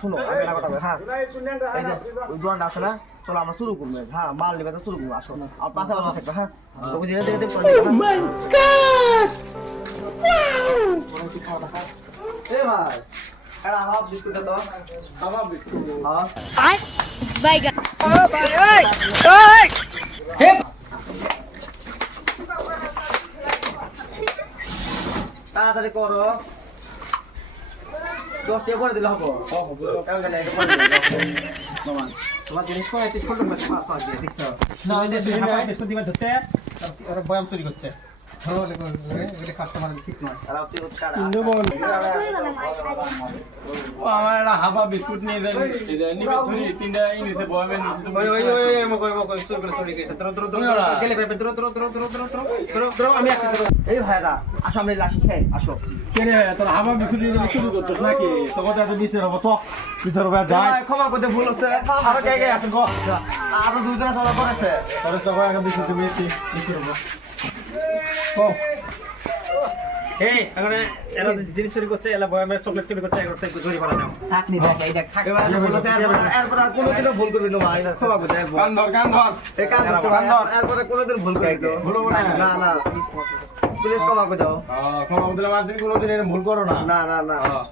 শুনো আমি একটা কথা বলি, হ্যাঁ এই যে ওই দোকানটা আছে না, চলো আমরা শুরু করবো। হ্যাঁ মাল নেবে তো শুরু করবো, আসো আর পাশাপাশি থাকবে। হ্যাঁ তোকে যেটা দেখে দেবো। এ ভাই একটা হাফ বিস্কুট দাও। হাফ বিস্কুট হ্যাঁ বাইগা তাড়াতাড়ি করো, 10 টাকা করে দিলে হবো। তোমার জিনিস করে 30 টাকা করে পাঁচ দিয়ে দেখছো না ওই যে বিস্কুট দিবা ধরতে ওরা বয়াম চুরি করছে ধরো এগুলো কাস্টমার ঠিক নয়। আর আপনি কাটা আমার একটা হাফা বিস্কুট নিয়ে যাই নিবে ধরি তিনটা ইংলিশে বয়ামের নিচে ওই ওই ওই মকই চুরি গেছে ধরো ধরো ধরো গেলে ভাই ধরো ধরো ধরো ধরো ধরো ধরো ধরো আমি আসছি ধরো। এই ভাইরা আসো আমরা লাশি খাই, আসো। কে রে তোর হাফা বিস্কুট নিয়ে যাই শুরু করছিস নাকি তোকে তো এত বিচার হবো তো বিচার হবে যায় ভাই, ক্ষমা করতে ভুল হচ্ছে। আরো কে কে এত গো আরো দুইজনে সবাই করেছে। তোর সবাই একটা বিস্কুট দিয়েছি বিচার হবো ও এই এখন এরা জিনিস চুরি করছে এলা বয়ামের চকলেট চুরি করছে এগুলো তো চুরি করা দাও। চাকনি দেখে এটা খাই ভুল হচ্ছে। এরপর আর কোনোদিনও ভুল করবি না ভাই, ক্ষমা করতে একবার। কান ধর কান ধর এই কাজ করতে ভাই, এরপরে কোনোদিন ভুল করবি না। ভুল হবে না। না না প্লিজ ক্ষমা করে দাও। ক্ষমা দিলাম আর দিন কোনোদিন এরকম ভুল করো না না না না হ্যাঁ